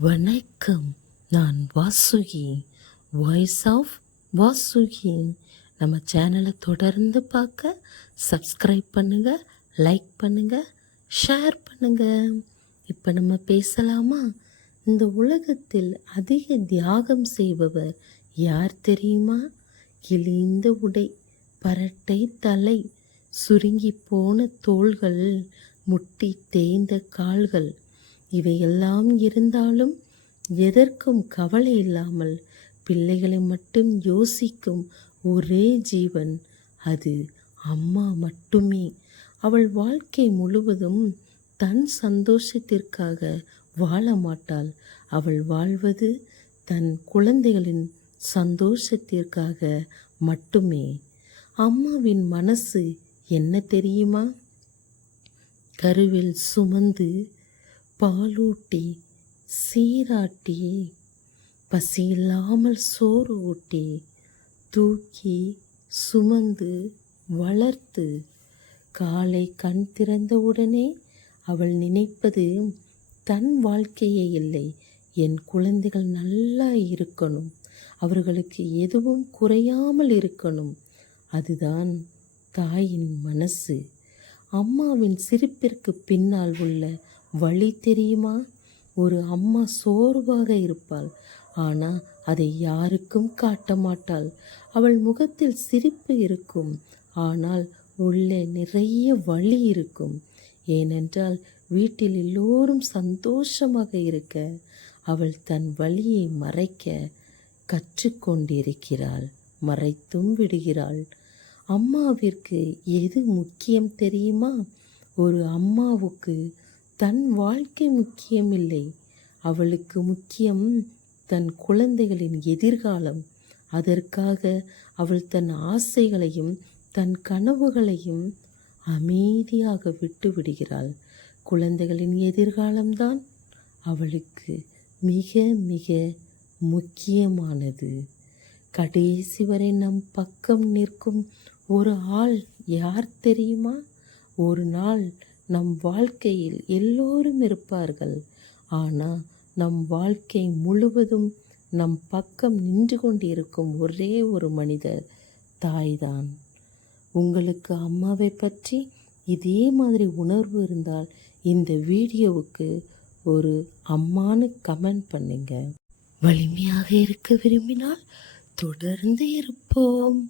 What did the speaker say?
வணக்கம். நான் Vasuki, voice of Vasuki. நம்ம சேனலை தொடர்ந்து பார்க்க சப்ஸ்கிரைப் பண்ணுங்கள், லைக் பண்ணுங்கள், ஷேர் பண்ணுங்கள். இப்போ நம்ம பேசலாமா? இந்த உலகத்தில் அதிக தியாகம் செய்பவர் யார் தெரியுமா? கிழிந்த உடை, பரட்டை தலை, சுருங்கி போன தோள்கள், முட்டி தேய்ந்த கால்கள், இவையெல்லாம் இருந்தாலும் எதற்கும் கவலை இல்லாமல் பிள்ளைகளை மட்டும் யோசிக்கும் ஒரே ஜீவன் அது அம்மா மட்டுமே. அவள் வாழ்க்கை முழுவதும் தன் சந்தோஷத்திற்காக வாழ மாட்டாள். அவள் வாழ்வது தன் குழந்தைகளின் சந்தோஷத்திற்காக மட்டுமே. அம்மாவின் மனசு என்ன தெரியுமா? கருவில் சுமந்து பாலூட்டி சீராட்டி, பசியில்லாமல் சோறு ஊட்டி, தூக்கி சுமந்து வளர்த்து, காலை கண் திறந்தவுடனே அவள் நினைப்பது தன் வாழ்க்கையே இல்லை, என் குழந்தைகள் நல்லா இருக்கணும், அவர்களுக்கு எதுவும் குறையாமல் இருக்கணும். அதுதான் தாயின் மனசு. அம்மாவின் சிரிப்பிற்கு பின்னால் உள்ள வழி தெரியுமா? ஒரு அம்மா சோர்வாக இருப்பாள், ஆனால் அதை யாருக்கும் காட்ட மாட்டாள். அவள் முகத்தில் சிரிப்பு இருக்கும், ஆனால் உள்ளே நிறைய வலி இருக்கும். ஏனென்றால் வீட்டில் எல்லோரும் சந்தோஷமாக இருக்க அவள் தன் வலியை மறைக்க கற்றுக்கொண்டிருக்கிறாள், மறைத்தும் விடுகிறாள். அம்மாவிற்கு எது முக்கியம் தெரியுமா? ஒரு அம்மாவுக்கு தன் வாழ்க்கை முக்கியமில்லை, அவளுக்கு முக்கியம் தன் குழந்தைகளின் எதிர்காலம். அதற்காக அவள் தன் ஆசைகளையும் தன் கனவுகளையும் அமைதியாக விட்டு விடுகிறாள். குழந்தைகளின் எதிர்காலம்தான் அவளுக்கு மிக மிக முக்கியமானது. கடைசி வரை நம் பக்கம் நிற்கும் ஒரு ஆள் யார் தெரியுமா? ஒரு நாள் நம் வாழ்க்கையில் எல்லோரும் இருப்பார்கள், ஆனால் நம் வாழ்க்கை முழுவதும் நம் பக்கம் நின்று கொண்டிருக்கும் ஒரே ஒரு மனிதர் தாய்தான். உங்களுக்கு அம்மாவை பற்றி இதே மாதிரி உணர்வு இருந்தால் இந்த வீடியோவுக்கு ஒரு அம்மான்னு கமெண்ட் பண்ணுங்க. வலிமையாக இருக்க விரும்பினால் தொடர்ந்து இருப்போம்.